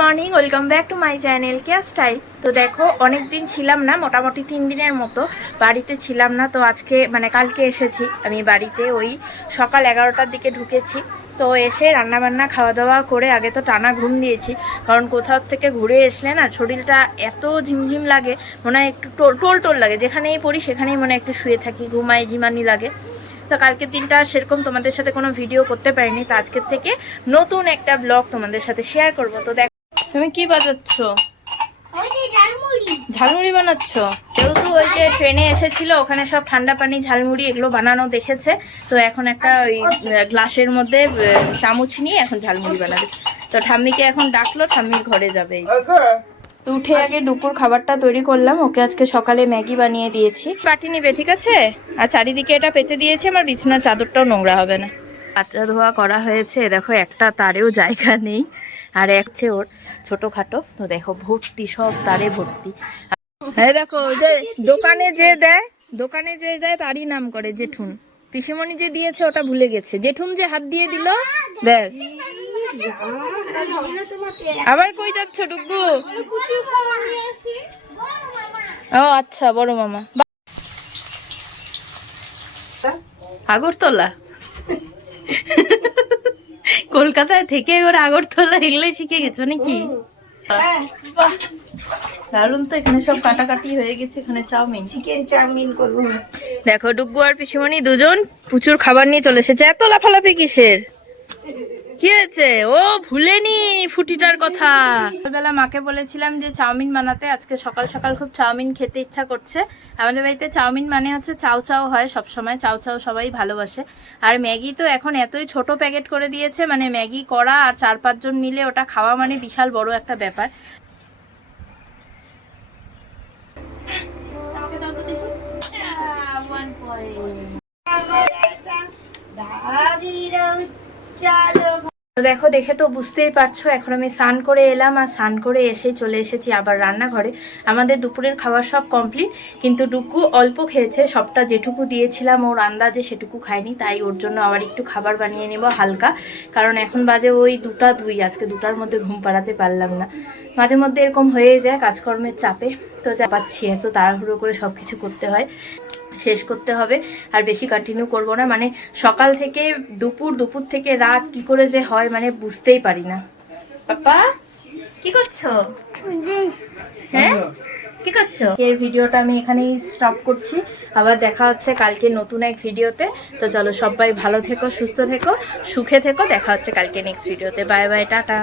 Morning, welcome back to my channel care style. তো দেখো অনেক দিন ছিলাম না, মোটামুটি তিন দিনের মতো বাড়িতে ছিলাম না, তো আজকে মানে কালকে এসেছি। আমি বাড়িতে ওই সকাল এগারোটার দিকে ঢুকেছি। তো এসে রান্নাবান্না খাওয়া দাওয়া করে আগে তো টানা ঘুম দিয়েছি। কারণ কোথাও থেকে ঘুরে আসলে না, শরীরটা এত ঝিমঝিম লাগে, মনে হয় একটু টোল টোল লাগে। যেখানেই পড়ি, সেখানেই মনে একটু শুয়ে থাকি, ঘুমাই, ঝিমানি লাগে। তো কালকের দিনটা সেরকম তোমাদের সাথে কোনো ভিডিও করতে পারিনি। তো আজকের থেকে নতুন একটা ব্লগ তোমাদের সাথে শেয়ার করব। তো দেখ তুমি কি বাজাচ্ছ? ঝালমুড়ি। বানাচ্ছ? যেহেতু ওই যে ট্রেনে এসেছিল ওখানে সব ঠান্ডা পানি ঝালমুড়ি এগুলো বানানো দেখেছে তো এখন একটা ওই গ্লাসের মধ্যে চামচ নিয়ে এখন ঝালমুড়ি বানাবে। তো ঠাম্মিকে এখন ডাকলো ঠাম্মির ঘরে যাবে। উঠে আগে দুপুর খাবারটা তৈরি করলাম ওকে আজকে সকালে ম্যাগি বানিয়ে দিয়েছি। বাটি নিবে ঠিক আছে? আর চারিদিকে এটা পেতে দিয়েছি আমার বিছানার চাদরটাও নোংরা হবে না। বাচ্চা ধোয়া করা হয়েছে। দেখো, একটা তারেও জায়গা নেই। আর একছে ওর ছোটখাটো, তো দেখো, ভর্তি, সব তারে ভর্তি। হ্যাঁ দেখো, ওই যে দোকানে যে দেয়, দোকানে যে দেয়, তারই নাম করে জেঠুন। পিসিমণি যে দিয়েছে, ওটা ভুলে গেছে। জেঠুন যে হাত দিয়ে দিল, ব্যাস। আবার কই যাচ্ছ, ডুগু? ও আচ্ছা বড় মামা। আগরতলা? কলকাতায় থেকে ওরা আগরতলা এগুলো শিখে গেছো নাকি? দারুণ দারুণ তো এখানে সব কাটাকাটি হয়ে গেছে এখানে চাউমিন। চিকেন চাউমিন করব। দেখো ডুগু আর পিসিমণি দুজন প্রচুর খাবার নিয়ে চলে এসেছে। এত লাফালাফি কিসের? কি হয়েছে ও ভুলেনি ফুটিটার কথা। সকালবেলা মাকে বলেছিলাম যে চাউমিন বানাতে আজকে সকাল সকাল খুব চাউমিন খেতে ইচ্ছা করছে। আমাদের বাড়িতে চাউমিন মানে হচ্ছে চাউ চাউ হয় সব সময় চাউ চাউ সবাই ভালোবাসে। আর ম্যাগি তো এখন এতই ছোট প্যাকেট করে দিয়েছে মানে ম্যাগি করা আর চার পাঁচজন মিলে ওটা খাওয়া মানে বিশাল বড় একটা ব্যাপার। তো দেখো, দেখে তো বুঝতেই পারছ, এখন আমি স্নান করে এলাম আর স্নান করে এসে চলে এসেছি আবার রান্নাঘরে। আমাদের দুপুরের খাওয়া সব কমপ্লিট কিন্তু ডুকু অল্প খেয়েছে, সবটা যেটুকু দিয়েছিলাম ওর আন্দাজে সেটুকু খায়নি, তাই ওর জন্য আবার একটু খাবার বানিয়ে নেব হালকা। কারণ এখন বাজে ওই দুটা দুই, আজকে দুটার মধ্যে ঘুম পাড়াতে পারলাম না। মাঝে মধ্যে এরকম হয়ে যায় কাজকর্মের চাপে, তো যা পাচ্ছি এত তাড়াহুড়ো করে সব কিছু করতে হয়। শেষ করতে হবে আর বেশি কন্টিনিউ করব না। মানে সকাল থেকে দুপুর দুপুর থেকে রাত কি করে যে হয় মানে বুঝতেই পারি না। পাপা কি করছ? হ্যাঁ? কি করছ? এর ভিডিওটা আমি এখানেই স্টপ করছি। আবার দেখা হচ্ছে কালকে নতুন এক ভিডিওতে। তো চলো সবাই ভালো থেকো সুস্থ থেকো সুখে থেকো। দেখা হচ্ছে কালকে নেক্সট ভিডিওতে। Bye bye tata.